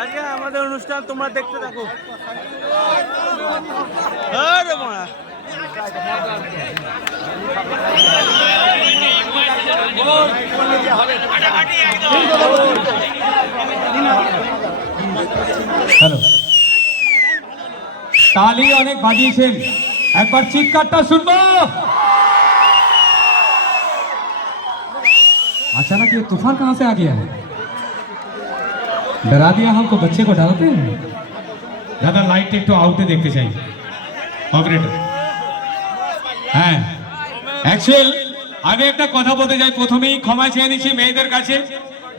আজকে আমাদের অনুষ্ঠান তোমরা দেখতে থাকো। হ্যালো, তালি অনেক বাজিয়েছেন, একবার চিৎকারটা শুনবো। अचानक ये तूफान कहाँ से आ गया है? डरा दिया हमको, बच्चे को डालते हैं। दादा लाइट একটু আউটে দেখতে চাই অপারেটর। হ্যাঁ, অ্যাকচুয়াল আমি একটা কথা বলতে চাই, প্রথমেই ক্ষমা চেয়ে নিচ্ছি মেয়েদের কাছে,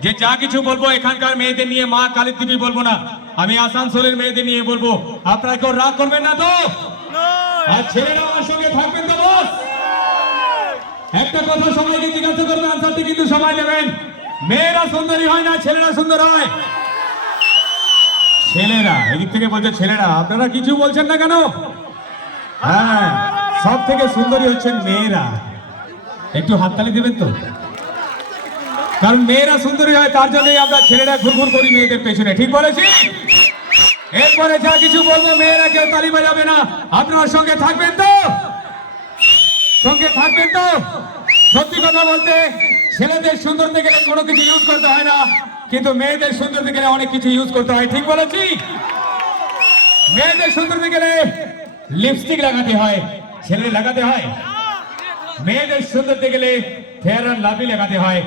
যে যা কিছু বলবো এখানকার মেয়েদের নিয়ে, মা কালী দেবী বলবো না, আমি আসানসোলের মেয়েদের নিয়ে বলবো। আপনারা কেউ রাগ করবেন না তো? আর ছেলেরা আমার সঙ্গে থাকবেন তো বস? একটা কথা সবাইকে জিজ্ঞাসা করবে, আনসারটি কিন্তু সবাই নেবেন। মেয়েরা সুন্দরী হয় না, ছেলেরা সুন্দর হয়। ছেলেরা, এদিক থেকে বলছে ছেলেরা, আপনারা কিছু বলছেন না কেন? হ্যাঁ, সব থেকে সুন্দরী হচ্ছেন মেয়েরা। একটু হাততালি দেবেন তো, কারণ মেয়েরা সুন্দরী হয়, তার জন্যই আমরা ছেলেরা ঘুরঘুর করি মেয়েদের পেছনে। ঠিক বলেছি? এরপরে যা কিছু বলবো মেয়েরা কেউ তালি বাজাবে না। আপনার সঙ্গে থাকবেন তো? সঙ্গে থাকবেন তো? সত্যি কথা বলতে, ছেলেদের সুন্দর দেখে গেলে কোনো কিছু ইউজ করতে হয় না, কিন্তু মেয়েদের সুন্দর দেখে গেলে অনেক কিছু ইউজ করতে হয়। ঠিক বলেছি? মেয়েদের সুন্দর দেখে গেলে লিপস্টিক লাগাতে হয়, ছেলে লাগাতে হয়। মেয়েদের সুন্দর দেখে গেলে ফেয়ার অ্যান্ড লাভলি লাগাতে হয়।